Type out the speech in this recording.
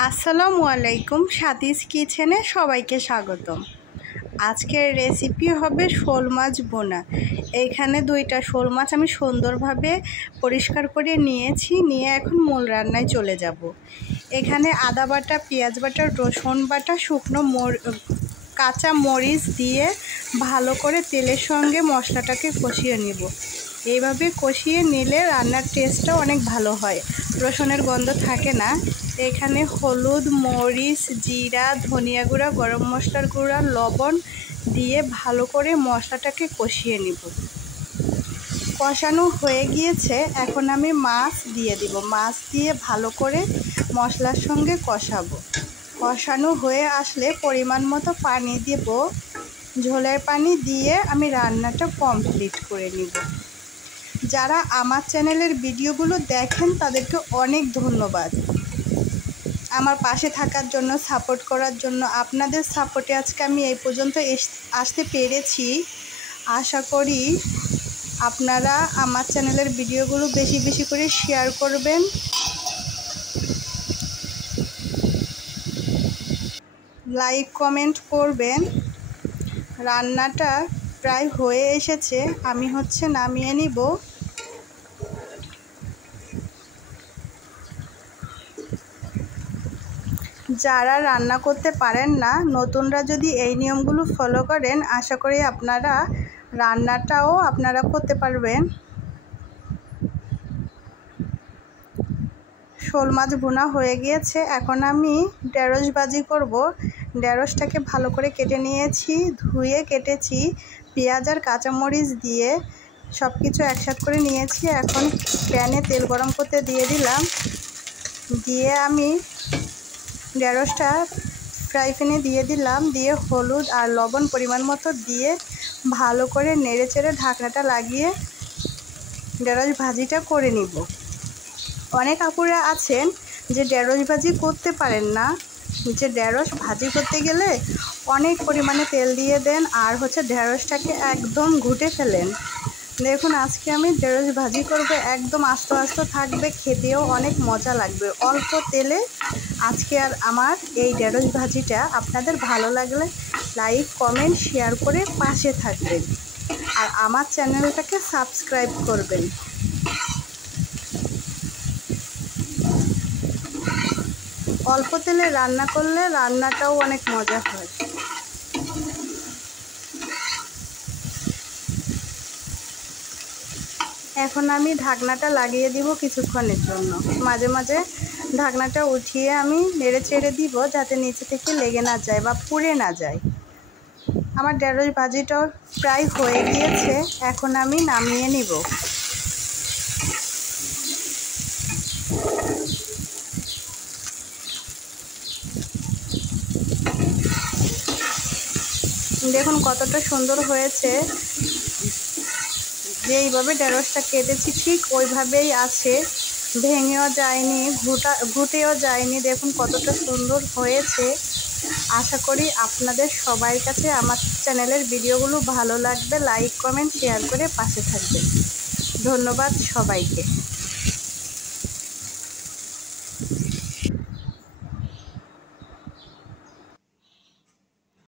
আসসালামু আলাইকুম, সাথীস কিচেনে সবাইকে স্বাগতম। আজকের রেসিপি হবে শোল মাছ বোনা। এইখানে দুইটা শোল মাছ আমি সুন্দরভাবে পরিষ্কার করে নিয়েছি, নিয়ে এখন মূল রান্নায় চলে যাব। এখানে আদা বাটা, পেঁয়াজ বাটা, রসুন বাটা, শুকনো কাঁচা মরিচ দিয়ে ভালো করে তেলের সঙ্গে মশলাটাকে কষিয়ে নিব। এইভাবে কষিয়ে নিলে রান্নার টেস্টটাও অনেক ভালো হয়, রসুনের গন্ধ থাকে না। এখানে হলুদ, মরিচ, জিরা, ধনিয়া গুঁড়া, গরম মশলার গুঁড়া, লবণ দিয়ে ভালো করে মশলাটাকে কষিয়ে নিব। কষানো হয়ে গিয়েছে, এখন আমি মাছ দিয়ে দিব। মাছ দিয়ে ভালো করে মশলার সঙ্গে কষাবো। কষানো হয়ে আসলে পরিমাণ মতো পানি দেব। ঝোলের পানি দিয়ে আমি রান্নাটা কমপ্লিট করে নিব। যারা আমার চ্যানেলের ভিডিওগুলো দেখেন তাদেরকে অনেক ধন্যবাদ আমার পাশে থাকার জন্য, সাপোর্ট করার জন্য। আপনাদের সাপোর্টে আজকে আমি এই পর্যন্ত আসতে পেরেছি। আশা করি আপনারা আমার চ্যানেলের ভিডিওগুলো বেশি বেশি করে শেয়ার করবেন, লাইক কমেন্ট করবেন। রান্নাটা প্রায় হয়ে এসেছে, আমি নামিয়ে নিব। যারা রান্না করতে পারেন না, নতুনরা যদি এই নিয়মগুলো ফলো করেন, আশা করি আপনারা রান্নাটাও করতে পারবেন। শোল মাছ ভুনা হয়ে গিয়েছে, এখন আমি ঢেঁড়স ভাজি করব। ঢেঁড়সটাকে ভালো করে কেটে নিয়েছি, ধুয়ে কেটেছি, পেঁয়াজ আর কাঁচামরিচ দিয়ে সব কিছু একসাথে করে নিয়েছি। এখন প্যানে তেল গরম করতে দিয়ে দিলাম, দিয়ে আমি ঢেঁড়সটা ফ্রাই প্যানে দিয়ে দিলাম, দিয়ে হলুদ আর লবণ পরিমাণ মতো দিয়ে ভালো করে নেড়ে চেড়ে ঢাকনাটা লাগিয়ে ঢেঁড়স ভাজিটা করে নিব। অনেক আপুরা আছেন যে ঢেঁড়স ভাজি করতে পারেন না, যে ঢেঁড়স ভাজি করতে গেলে অনেক পরিমাণে তেল দিয়ে দেন আর ঢেঁড়সটাকে একদম ঘুটে ফেলেন। দেখুন, আজকে আমি ঢেঁড়স ভাজি করব, একদম আস্ত আস্ত থাকবে, খেতেও অনেক মজা লাগবে অল্প তেলে। আজকে আর আমার এই ঢেঁড়স ভাজিটা আপনাদের ভালো লাগলে লাইক কমেন্ট শেয়ার করে পাশে থাকবেন আর আমার চ্যানেলটাকে সাবস্ক্রাইব করবেন। অল্প তেলে রান্না করলে রান্নাটাও অনেক মজা হয়। এখন আমি ঢাকনাটা লাগিয়ে দিব কিছুক্ষণের জন্য। মাঝে মাঝে ঢাকনাটা উঠিয়ে আমি নেড়ে চেড়ে দিব, যাতে নিচে থেকে লেগে না যায় বা পুড়ে না যায়। আমার ঢেঁড়স ভাজিটা প্রায় হয়ে গিয়েছে, এখন আমি নামিয়ে নিব। দেখুন কতটা সুন্দর হয়েছে। যেইভাবে ঢেঁড়সটা কেটেছি ঠিক ওইভাবেই আছে, ভেঙেও যায়নি, ঘুটেও যায়নি। দেখুন কতটা সুন্দর হয়েছে। আশা করি আপনাদের সবার কাছে আমার চ্যানেলের ভিডিওগুলো ভালো লাগবে। লাইক কমেন্ট শেয়ার করে পাশে থাকবেন। ধন্যবাদ সবাইকে।